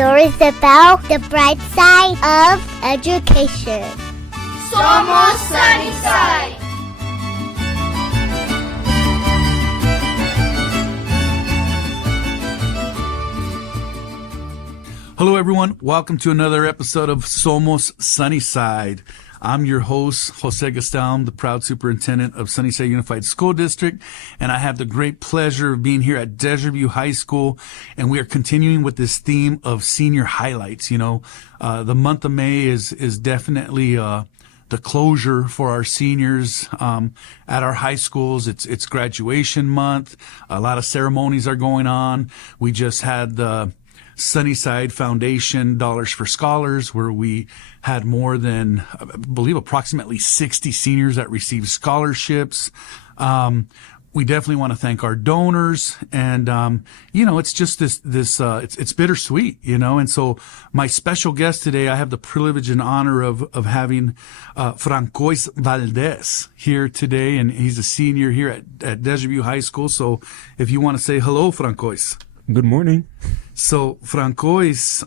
stories about the bright side of education. Somos Sunnyside! Hello, everyone. Welcome to another episode of Somos Sunnyside. I'm your host, Jose Gastelum, the proud superintendent of Sunnyside Unified School District, and I have the great pleasure of being here at Desert View High School, and we are continuing with this theme of senior highlights. You know, the month of May is definitely the closure for our seniors at our high schools. It's graduation month. A lot of ceremonies are going on. We just had the Sunnyside Foundation Dollars for Scholars, where we had more than, I believe, approximately 60 seniors that received scholarships. We definitely want to thank our donors, and you know, it's just it's bittersweet, you know. And so, my special guest today, I have the privilege and honor of having Frankois Valdez here today, and he's a senior here at Desert View High School. So, if you want to say hello, Frankois. Good morning. So Frankois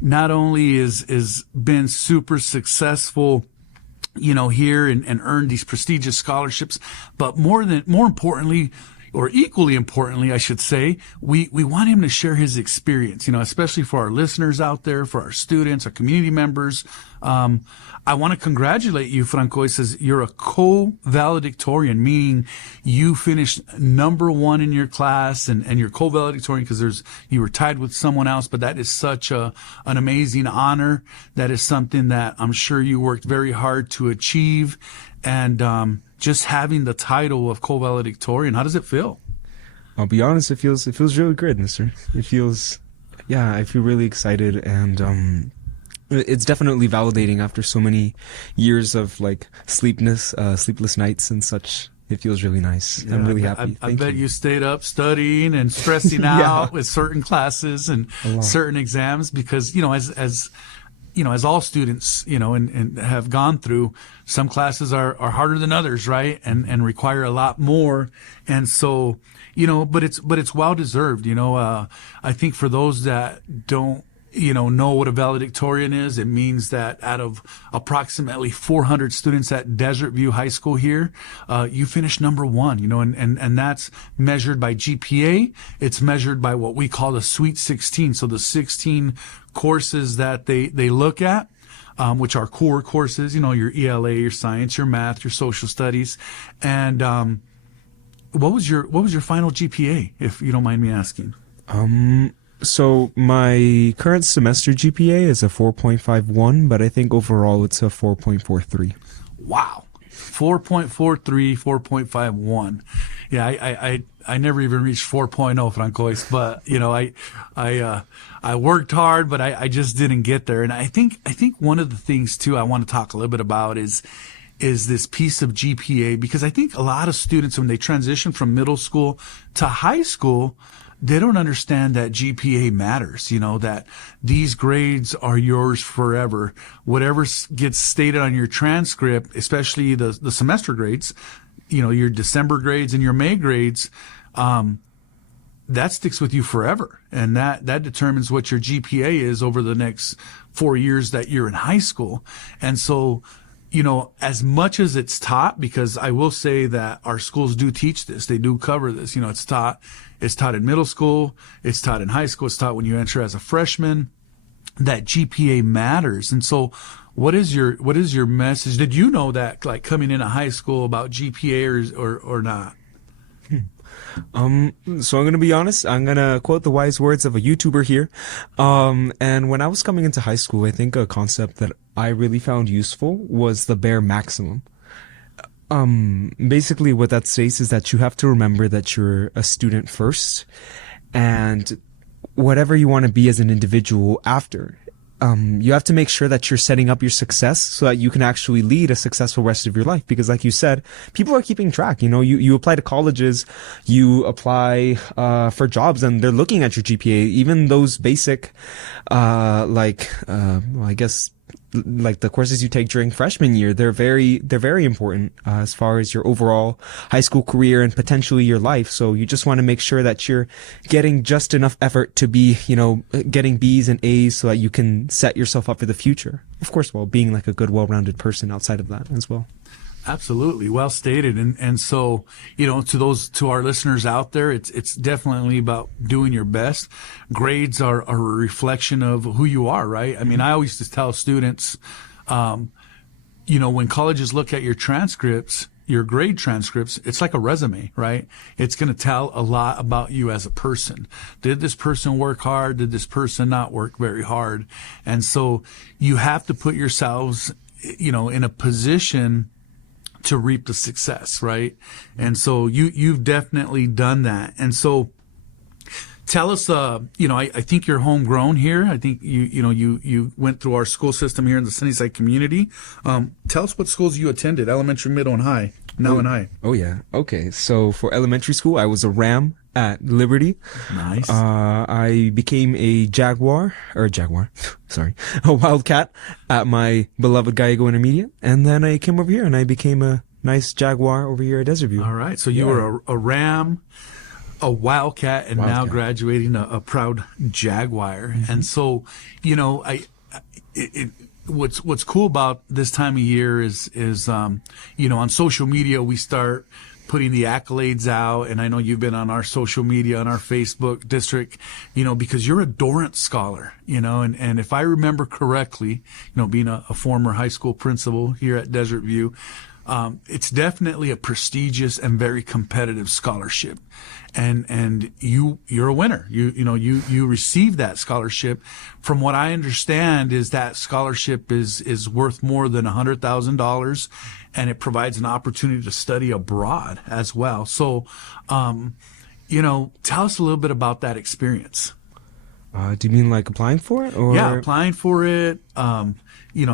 not only is been super successful, you know, here and earned these prestigious scholarships, but more importantly, or equally importantly, I should say, we want him to share his experience, you know, especially for our listeners out there, for our students, our community members. I want to congratulate you, Frankois, as you're a co-valedictorian, meaning you finished number one in your class, and you're co-valedictorian because you were tied with someone else, but that is such an amazing honor. That is something that I'm sure you worked very hard to achieve. And just having the title of co-valedictorian, how does it feel? I'll be honest, it feels really good, mister. I feel really excited, and it's definitely validating after so many years of like sleepless nights and such. It feels really nice. Yeah, I'm really happy. I bet you stayed up studying and stressing out with certain classes and certain exams, because, you know, as you know, as all students, you know, and have gone through, some classes are harder than others, right? And require a lot more. And so, you know, but it's well deserved, you know. I think for those that don't, you know what a valedictorian is, it means that out of approximately 400 students at Desert View High School here, you finished number one, you know, and that's measured by GPA. It's measured by what we call the Sweet 16. So the 16 courses that they look at, which are core courses, you know, your ELA, your science, your math, your social studies. And what was your final GPA, if you don't mind me asking? So my current semester GPA is a 4.51, but I think overall it's a 4.43. Wow. 4.43, 4.51. Yeah, I never even reached 4.0, Frankois, but you know, I worked hard, but I just didn't get there. And I think one of the things too I want to talk a little bit about is this piece of GPA, because I think a lot of students, when they transition from middle school to high school, they don't understand that GPA matters, you know, that these grades are yours forever. Whatever gets stated on your transcript, especially the semester grades, you know, your December grades and your May grades, that sticks with you forever. And that determines what your GPA is over the next 4 years that you're in high school. And so, you know, as much as it's taught, because I will say that our schools do teach this, they do cover this, you know, it's taught in middle school, it's taught in high school, it's taught when you enter as a freshman, that GPA matters. And so what is your message? Did you know that, like, coming into high school about GPA or not? So I'm going to be honest. I'm going to quote the wise words of a YouTuber here. And when I was coming into high school, I think a concept that I really found useful was the bare maximum. Basically what that states is that you have to remember that you're a student first, and whatever you want to be as an individual after. You have to make sure that you're setting up your success so that you can actually lead a successful rest of your life. Because like you said, people are keeping track. You know, you apply to colleges, you apply for jobs, and they're looking at your GPA, even those basic, I guess like the courses you take during freshman year, they're very important as far as your overall high school career and potentially your life. So you just want to make sure that you're getting just enough effort to be, getting B's and A's so that you can set yourself up for the future. Of course, while being like a good, well-rounded person outside of that as well. Absolutely. Well stated. And so, to our listeners out there, it's definitely about doing your best. Grades are a reflection of who you are, right? I mean, I always just tell students, when colleges look at your transcripts, your grade transcripts, it's like a resume, right? It's going to tell a lot about you as a person. Did this person work hard? Did this person not work very hard? And so you have to put yourselves, in a position to reap the success, right? And so you've definitely done that. And so tell us, I think you're homegrown here. I think you went through our school system here in the Sunnyside community. Tell us what schools you attended, elementary, middle, and high. Now and high. Oh yeah. Okay. So for elementary school, I was a Ram at Liberty. Nice. I became a a Wildcat at my beloved Gallego Intermediate. And then I came over here and I became a nice Jaguar over here at Desert View. All right. So you were a Ram, a Wildcat, and now graduating a proud Jaguar. Mm-hmm. And so, what's cool about this time of year is on social media, we start putting the accolades out. And I know you've been on our social media, on our Facebook district, because you're a Dorrance Scholar, and if I remember correctly, being a former high school principal here at Desert View, it's definitely a prestigious and very competitive scholarship. And you're a winner. You received that scholarship. From what I understand is that scholarship is worth more than $100,000, and it provides an opportunity to study abroad as well. So, tell us a little bit about that experience. Do you mean like applying for it? Or? Yeah, applying for it. I'm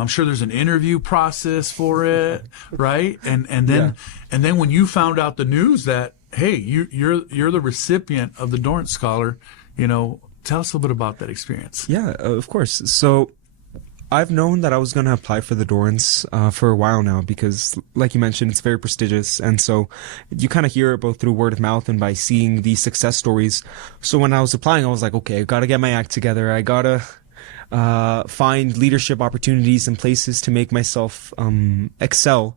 sure there's an interview process for it, right? And then when you found out the news that, hey, you're the recipient of the Dorrance Scholar, tell us a little bit about that experience. Yeah, of course. So I've known that I was going to apply for the Dorrance for a while now because, like you mentioned, it's very prestigious. And so you kind of hear it both through word of mouth and by seeing these success stories. So when I was applying, I was like, okay, I've got to get my act together. I got to find leadership opportunities and places to make myself excel.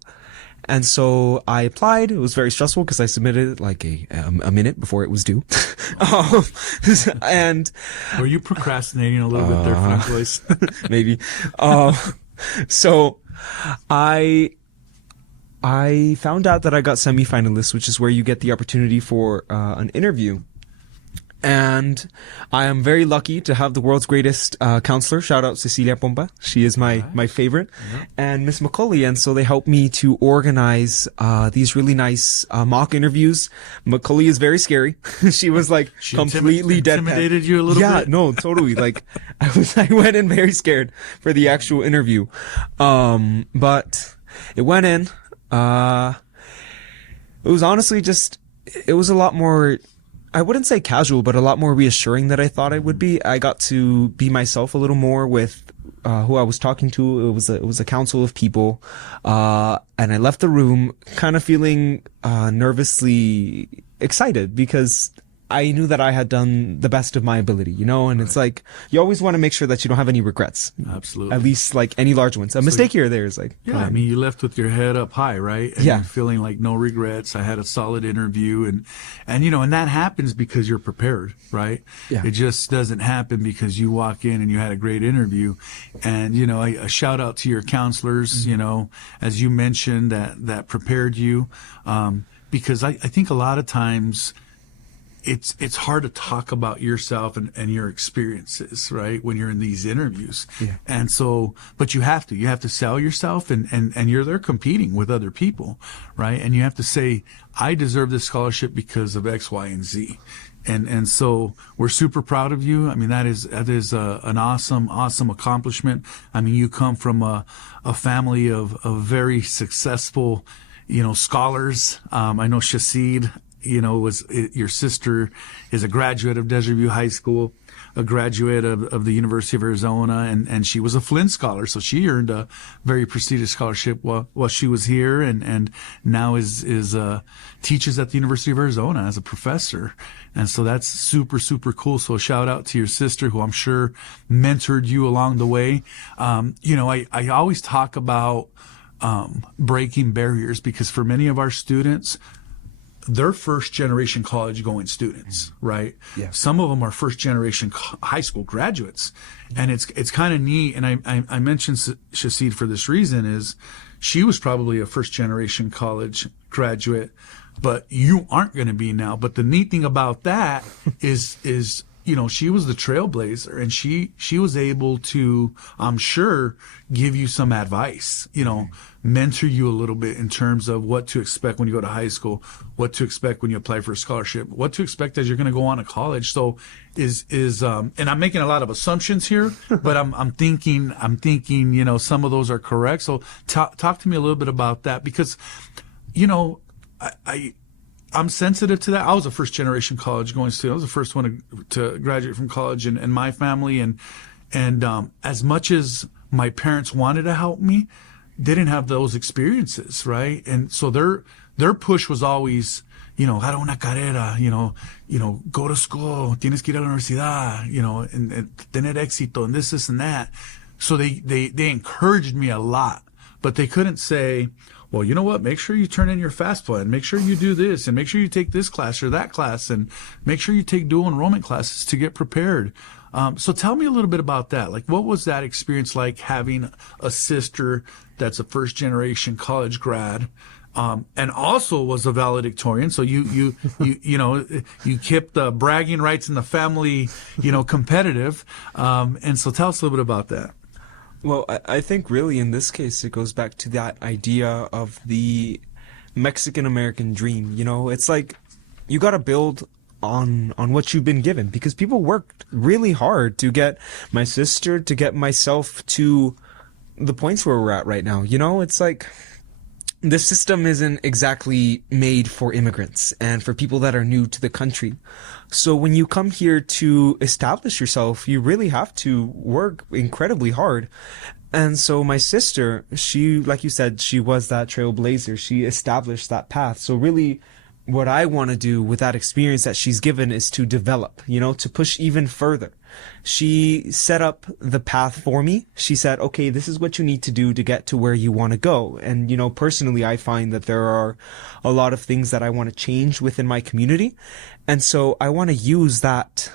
And so I applied. It was very stressful because I submitted like a minute before it was due. And were you procrastinating a little bit there, Frankois? Maybe. So I found out that I got semifinalist, which is where you get the opportunity for an interview. And I am very lucky to have the world's greatest counselor. Shout out Cecilia Pompa. She is my favorite. Yep. And Miss McCauley. And so they helped me to organize these really nice mock interviews. McCauley is very scary. She was like completely intimidated you a little bit? Yeah, no, totally. Like I went in very scared for the actual interview. But it went in. It was honestly it was a lot more, I wouldn't say casual, but a lot more reassuring than I thought it would be. I got to be myself a little more with who I was talking to. It was a council of people, and I left the room kind of feeling nervously excited because I knew that I had done the best of my ability, and it's like, you always want to make sure that you don't have any regrets. Absolutely. At least like any large ones. A mistake here or there is like, yeah, I mean, you left with your head up high, right? And feeling like no regrets. I had a solid interview and that happens because you're prepared, right? Yeah. It just doesn't happen because you walk in and you had a great interview. And, a shout out to your counselors, as you mentioned that prepared you. Because I think a lot of times, it's hard to talk about yourself and your experiences, right? When you're in these interviews. Yeah. And so, but you have to sell yourself and you're there competing with other people, right? And you have to say, I deserve this scholarship because of X, Y, and Z. And so we're super proud of you. I mean, that is an awesome accomplishment. I mean, you come from a family of very successful, scholars. I know Shasid, your sister is a graduate of Desert View High School, a graduate of the University of Arizona, and she was a Flynn Scholar. So she earned a very prestigious scholarship while she was here, and now is teaches at the University of Arizona as a professor. And so that's super, super cool. So shout out to your sister, who I'm sure mentored you along the way. I always talk about breaking barriers, because for many of our students, they're first generation college going students, right? Yeah. Some of them are first generation high school graduates. And it's kind of neat. And I mentioned Shasid for this reason, is she was probably a first generation college graduate, but you aren't going to be now. But the neat thing about that is she was the trailblazer, and she was able to, I'm sure, give you some advice, mentor you a little bit in terms of what to expect when you go to high school, what to expect when you apply for a scholarship, what to expect as you're going to go on to college. So and I'm making a lot of assumptions here, but I'm thinking, some of those are correct. So talk to me a little bit about that, because, I'm sensitive to that. I was a first generation college going student. I was the first one to graduate from college in my family. And as much as my parents wanted to help me, they didn't have those experiences, right? And so their push was always, agarra una carrera, go to school, tienes que ir a la universidad, and tener éxito, and this and that. So they encouraged me a lot, but they couldn't say, well, you know what? Make sure you turn in your FAFSA, and make sure you do this, and make sure you take this class or that class, and make sure you take dual enrollment classes to get prepared. So tell me a little bit about that. Like, what was that experience like, having a sister that's a first generation college grad, and also was a valedictorian? So you kept the bragging rights in the family, competitive. And so tell us a little bit about that. Well, I think really in this case, it goes back to that idea of the Mexican-American dream. It's like you got to build on what you've been given, because people worked really hard to get my sister, to get myself to the points where we're at right now. It's like the system isn't exactly made for immigrants and for people that are new to the country. So when you come here to establish yourself, you really have to work incredibly hard. And so my sister, she, like you said, she was that trailblazer. She established that path. So really, what I want to do with that experience that she's given is to develop, to push even further. She set up the path for me. She said, okay, this is what you need to do to get to where you want to go. And, personally, I find that there are a lot of things that I want to change within my community. And so I want to use that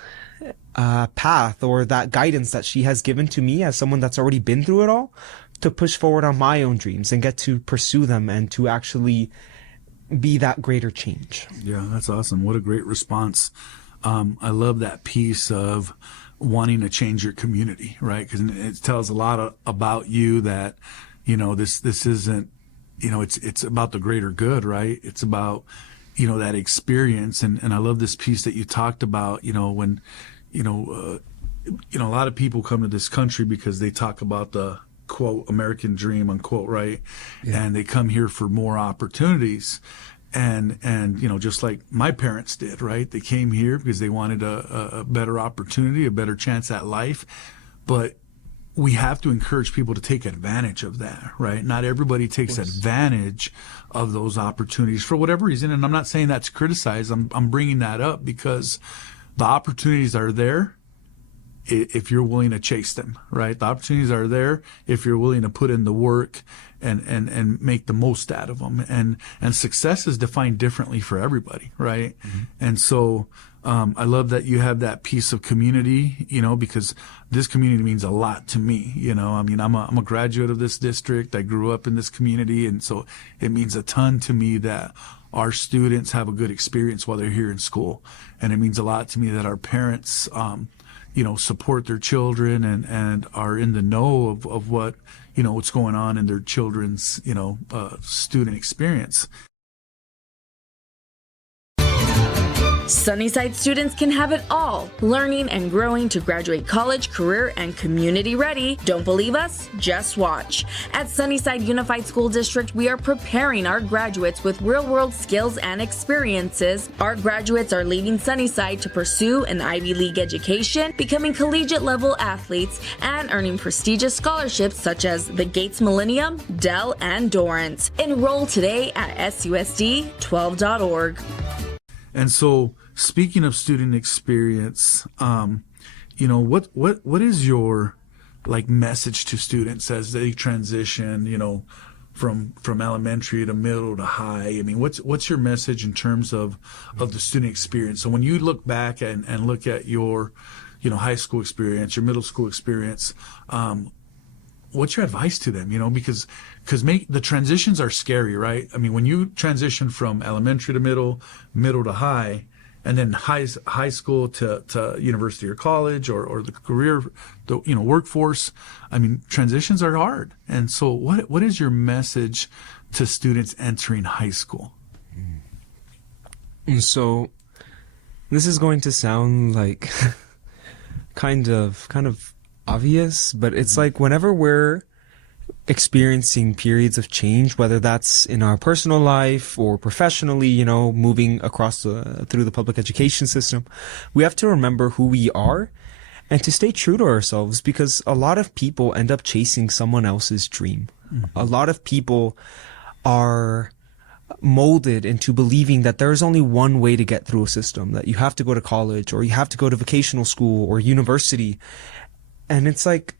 path or that guidance that she has given to me as someone that's already been through it all, to push forward on my own dreams and get to pursue them and to actually be that greater change. Yeah, that's awesome. What a great response. I love that piece of wanting to change your community, right? Because it tells a lot about you that, this isn't, it's about the greater good, right? It's about, that experience. And I love this piece that you talked about, when, a lot of people come to this country because they talk about the quote American dream, unquote, right? Yeah. And they come here for more opportunities. And just like my parents did, right? They came here because they wanted a better opportunity, a better chance at life. But we have to encourage people to take advantage of that, right? Not everybody takes advantage of those opportunities for whatever reason. And I'm not saying that to criticize. I'm bringing that up because the opportunities are there if you're willing to chase them, right? The opportunities are there if you're willing to put in the work and make the most out of them. And success is defined differently for everybody, right? Mm-hmm. And so I love that you have that piece of community, because this community means a lot to me. I'm a graduate of this district. I grew up in this community, and so it means a ton to me that our students have a good experience while they're here in school. And it means a lot to me that our parents support their children and are in the know of what, what's going on in their children's, student experience. Sunnyside students can have it all, learning and growing to graduate college, career, and community ready. Don't believe us? Just watch. At Sunnyside Unified School District, we are preparing our graduates with real-world skills and experiences. Our graduates are leaving Sunnyside to pursue an Ivy League education, becoming collegiate-level athletes, and earning prestigious scholarships such as the Gates Millennium, Dell, and Dorrance. Enroll today at susd12.org. And so, speaking of student experience, what is your message to students as they transition, from elementary to middle to high? I mean, what's your message in terms of the student experience? So when you look back and look at your, high school experience, your middle school experience, what's your advice to them? Because the transitions are scary, right? I mean, when you transition from elementary to middle to high, and then high school to university or college or the career, workforce, I mean, transitions are hard. And so what is your message to students entering high school? So this is going to sound like kind of obvious, but it's like whenever we're experiencing periods of change, whether that's in our personal life or professionally, moving across through the public education system, we have to remember who we are and to stay true to ourselves, because a lot of people end up chasing someone else's dream. Mm-hmm. A lot of people are molded into believing that there's only one way to get through a system, that you have to go to college or you have to go to vocational school or university. And it's like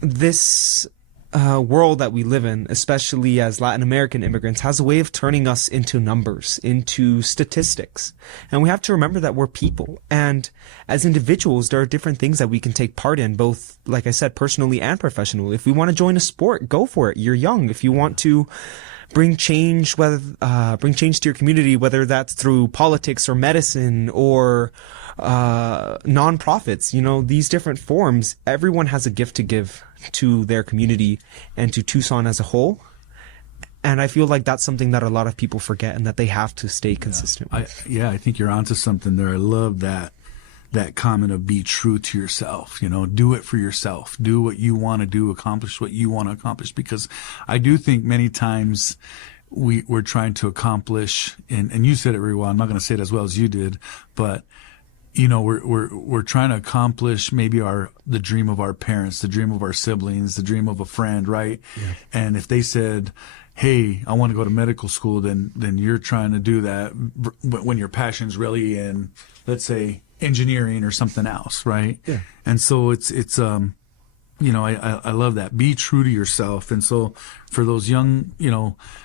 this world that we live in, especially as Latin American immigrants, has a way of turning us into numbers, into statistics. And we have to remember that we're people. And as individuals, there are different things that we can take part in, both, like I said, personally and professionally. If we want to join a sport, go for it. You're young. If you want to bring change to your community, whether that's through politics or medicine or nonprofits, these different forms, everyone has a gift to give to their community and to Tucson as a whole. And I feel like that's something that a lot of people forget and that they have to stay consistent with. I think you're onto something there. I love that comment of be true to yourself, do it for yourself, do what you want to do, accomplish what you want to accomplish. Because I do think many times we're trying to accomplish, and you said it very well, I'm not going to say it as well as you did, but we're trying to accomplish maybe the dream of our parents, the dream of our siblings, the dream of a friend, right? Yeah. And if they said, hey, I want to go to medical school, then you're trying to do that when your passion's really in, let's say, engineering or something else, right? Yeah. And so it's I love that. Be true to yourself. And so for those young,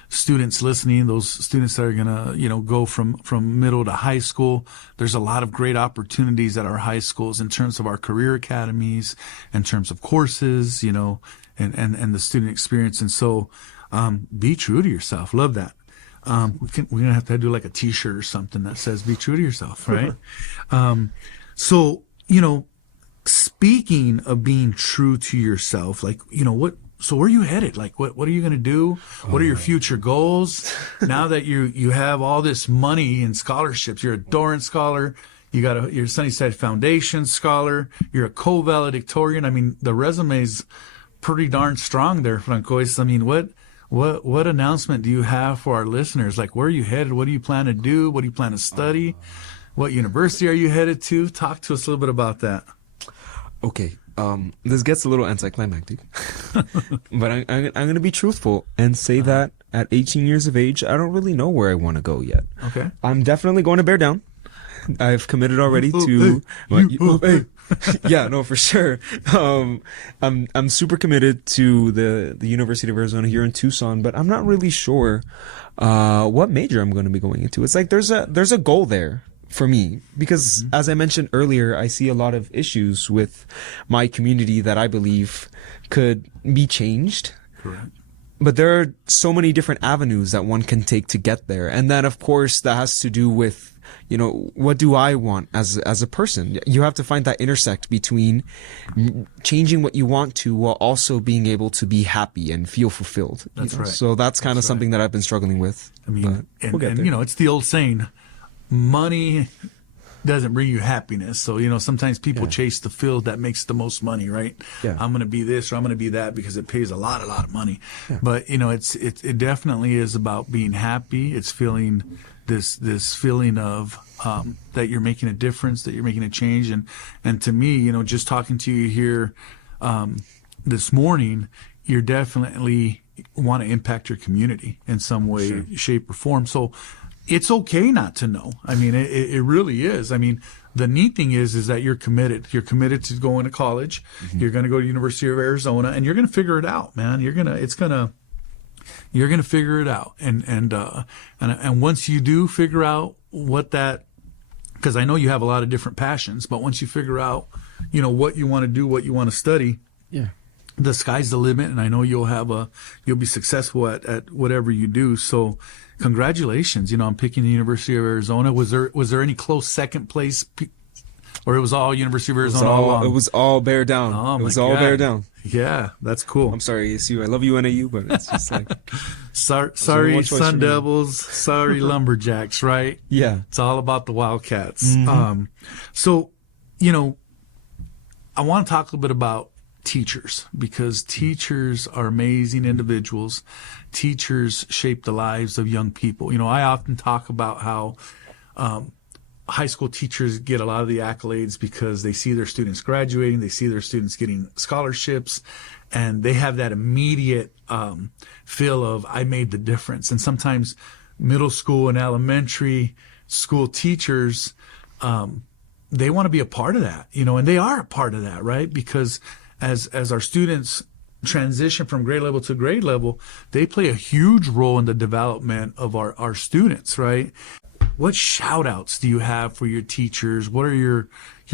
students listening, those students that are going to, go from middle to high school, there's a lot of great opportunities at our high schools in terms of our career academies, in terms of courses, and the student experience. And so, be true to yourself. Love that. We're going to have to do like a t-shirt or something that says be true to yourself, right? So, speaking of being true to yourself, so where are you headed? Like, what are you going to do? What are your future goals? Now that you have all this money and scholarships, you're a Dorrance Scholar, you're a Sunnyside Foundation Scholar, you're a co-valedictorian. I mean, the resume's pretty darn strong there, Frankois. I mean, what announcement do you have for our listeners? Like, where are you headed? What do you plan to do? What do you plan to study? What university are you headed to? Talk to us a little bit about that. Okay, this gets a little anticlimactic, but I'm going to be truthful and say that at 18 years of age, I don't really know where I want to go yet. Okay. I'm definitely going to bear down. I've committed already to... Yeah, no, for sure. I'm super committed to the University of Arizona here in Tucson, but I'm not really sure what major I'm going to be going into. It's like there's a goal there for me, because as I mentioned earlier, I see a lot of issues with my community that I believe could be changed. Correct. But there are so many different avenues that one can take to get there. And then, of course, that has to do with, what do I want as a person? You have to find that intersect between changing what you want to while also being able to be happy and feel fulfilled. That's right. So that's kind of something that I've been struggling with. I mean, and it's the old saying, money doesn't bring you happiness. So, sometimes people chase the field that makes the most money, right? Yeah. I'm going to be this or I'm going to be that because it pays a lot of money. Yeah. But, it definitely is about being happy. It's feeling this feeling of, that you're making a difference, that you're making a change. And to me, just talking to you here, this morning, you're definitely want to impact your community in some way, shape, or form. So it's okay not to know. I mean, it really is. I mean, the neat thing is that you're committed. You're committed to going to college. Mm-hmm. You're going to go to University of Arizona, and you're going to figure it out, man. You're going to figure it out. And once you do figure out because I know you have a lot of different passions, but once you figure out, what you want to do, what you want to study, the sky's the limit, and I know you'll be successful at whatever you do. So congratulations, on picking the University of Arizona. Was there any close second place, or it was all University of Arizona all along? It was all bear down. Oh, it was my all God. bear down. Yeah, that's cool. I'm sorry, ASU. I love you, NAU, but it's just like sorry, Sun Devils. Sorry, Lumberjacks. Right? Yeah, it's all about the Wildcats. Mm-hmm. So, I want to talk a little bit about teachers, because teachers are amazing individuals. Teachers shape the lives of young people. I often talk about how high school teachers get a lot of the accolades because they see their students graduating, they see their students getting scholarships, and they have that immediate feel of, I made the difference. And sometimes middle school and elementary school teachers, they want to be a part of that, and they are a part of that, right? Because as our students transition from grade level to grade level, they play a huge role in the development of our students, right? What shout outs do you have for your teachers? What are your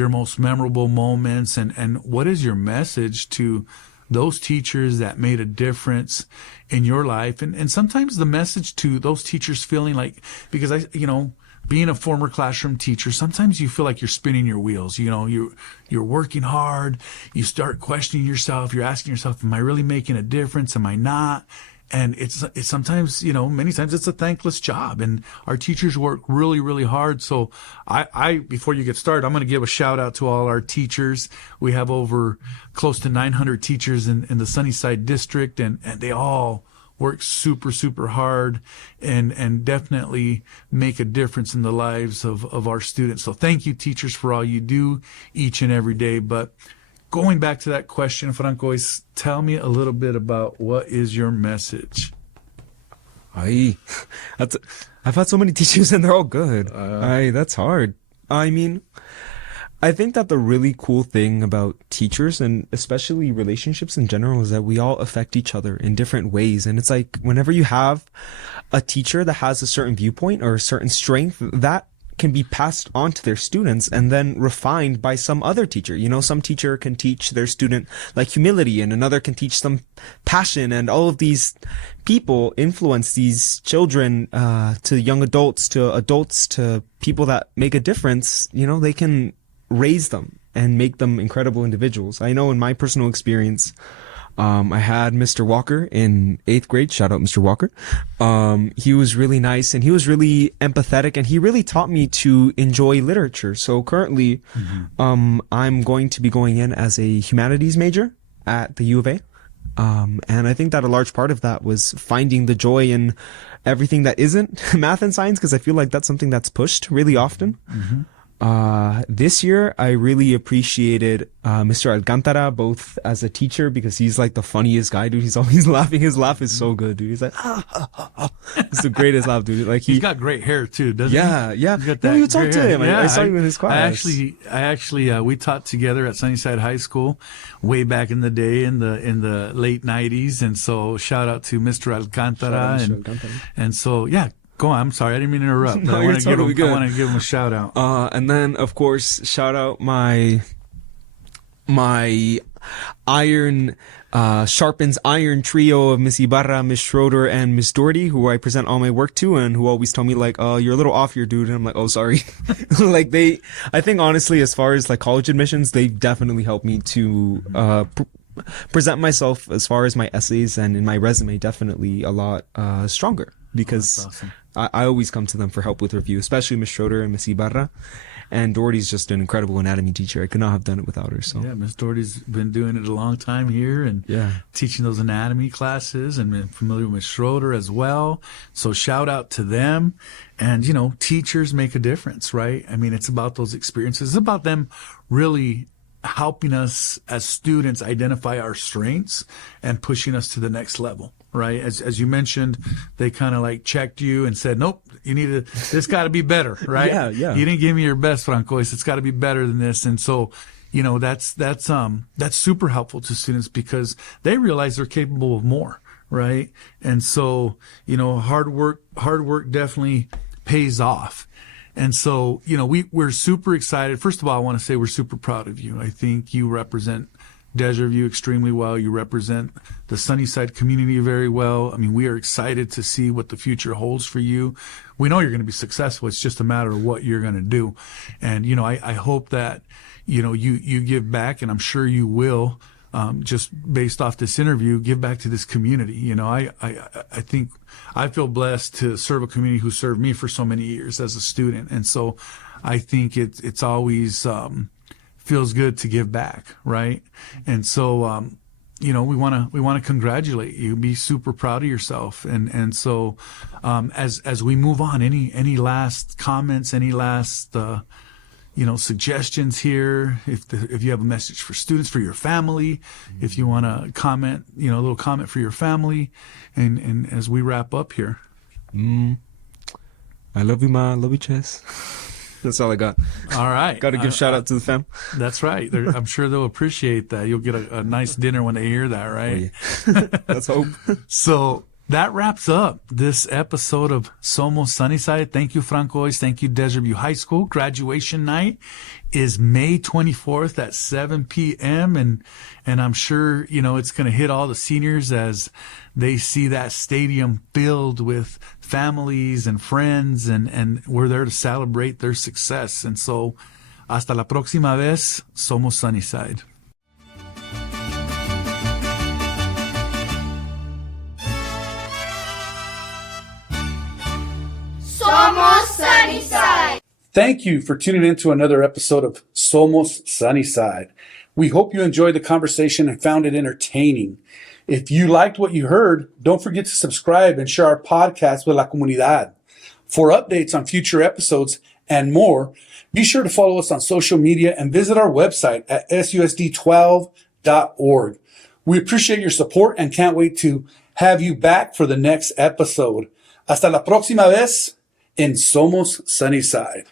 most memorable moments? And what is your message to those teachers that made a difference in your life? And sometimes the message to those teachers feeling like, because being a former classroom teacher, sometimes you feel like you're spinning your wheels. You're working hard. You start questioning yourself. You're asking yourself, am I really making a difference? Am I not? And it's sometimes, many times it's a thankless job, and our teachers work really, really hard. So I before you get started, I'm going to give a shout out to all our teachers. We have over close to 900 teachers in the Sunnyside district, and they all work super, super hard and definitely make a difference in the lives of our students. So thank you, teachers, for all you do each and every day. But going back to that question, Frankois, tell me a little bit about what is your message? I've had so many teachers and they're all good. That's hard. I mean, I think that the really cool thing about teachers, and especially relationships in general, is that we all affect each other in different ways. And it's like whenever you have a teacher that has a certain viewpoint or a certain strength, that can be passed on to their students and then refined by some other teacher. Some teacher can teach their student like humility, and another can teach them passion, and all of these people influence these children to young adults, to people that make a difference. They can raise them and make them incredible individuals. I know in my personal experience, I had Mr. Walker in 8th grade. Shout out Mr. Walker. He was really nice and he was really empathetic, and he really taught me to enjoy literature. So currently, I'm going to be going in as a humanities major at the U of A. And I think that a large part of that was finding the joy in everything that isn't math and science, because I feel like that's something that's pushed really often. Mm-hmm. This year, I really appreciated Mr. Alcantara, both as a teacher, because he's like the funniest guy, dude. He's always laughing. His laugh is so good, dude. He's like, it's the greatest laugh, dude. Like he's got great hair too, doesn't he? Yeah. He's got that you talked to him. Yeah, I saw you in his class. I actually, we taught together at Sunnyside High School way back in the day in the late 90s. And so shout out to Mr. Alcantara. And so, yeah. Go on. I'm sorry. I didn't mean to interrupt. No, I want to give him a shout out. And then, of course, shout out my iron, sharpens iron trio of Miss Ibarra, Miss Schroeder, and Miss Doherty, who I present all my work to, and who always tell me like, you're a little off here, dude. And I'm like, oh, sorry. Like I think honestly, as far as like college admissions, they definitely helped me to, present myself as far as my essays and in my resume definitely a lot, stronger, because awesome. I always come to them for help with review, especially Miss Schroeder and Miss Ibarra. And Doherty's just an incredible anatomy teacher. I could not have done it without her. So Yeah, Miss Doherty's been doing it a long time here and teaching those anatomy classes, and been familiar with Miss Schroeder as well. So shout out to them. And, you know, teachers make a difference, right? I mean, it's about those experiences. It's about them really helping us as students identify our strengths and pushing us to the next level, right? As you mentioned, they kind of like checked you and said, nope, you need to, this got to be better, right? Yeah. You didn't give me your best, Frankois. It's got to be better than this. And so, you know, that's super helpful to students because they realize they're capable of more, right? And so, you know, hard work definitely pays off. And so, you know, we're super excited. First of all, I want to say we're super proud of you. I think you represent Desert View extremely well. You represent the Sunnyside community very well. I mean, we are excited to see what the future holds for you. We know you're going to be successful. It's just a matter of what you're going to do. And, you know, I hope that, you know, you give back, and I'm sure you will, just based off this interview, give back to this community. You know, I think I feel blessed to serve a community who served me for so many years as a student. And so I think it's always, feels good to give back. Right. And so, you know, we want to congratulate you, be super proud of yourself. And so, as we move on, any last comments, any last, you know, suggestions here, if you have a message for students, for your family, if you want to comment, you know, a little comment for your family, and as we wrap up here. I love you, Ma. I love you, Chess. That's all I got. All right. Got to give shout out to the fam. That's right. I'm sure they'll appreciate that. You'll get a nice dinner when they hear that, right? Oh, yeah. Let's hope. So that wraps up this episode of Somos Sunnyside. Thank you, Frankois. Thank you, Desert View High School. Graduation night is May 24th at 7 p.m. And I'm sure, you know, it's going to hit all the seniors as they see that stadium filled with families and friends, and we're there to celebrate their success. And so, hasta la próxima vez, Somos Sunnyside. Somos Sunnyside. Thank you for tuning in to another episode of Somos Sunnyside. We hope you enjoyed the conversation and found it entertaining. If you liked what you heard, don't forget to subscribe and share our podcast with la comunidad. For updates on future episodes and more, be sure to follow us on social media and visit our website at susd12.org. We appreciate your support and can't wait to have you back for the next episode. Hasta la próxima vez en Somos Sunnyside.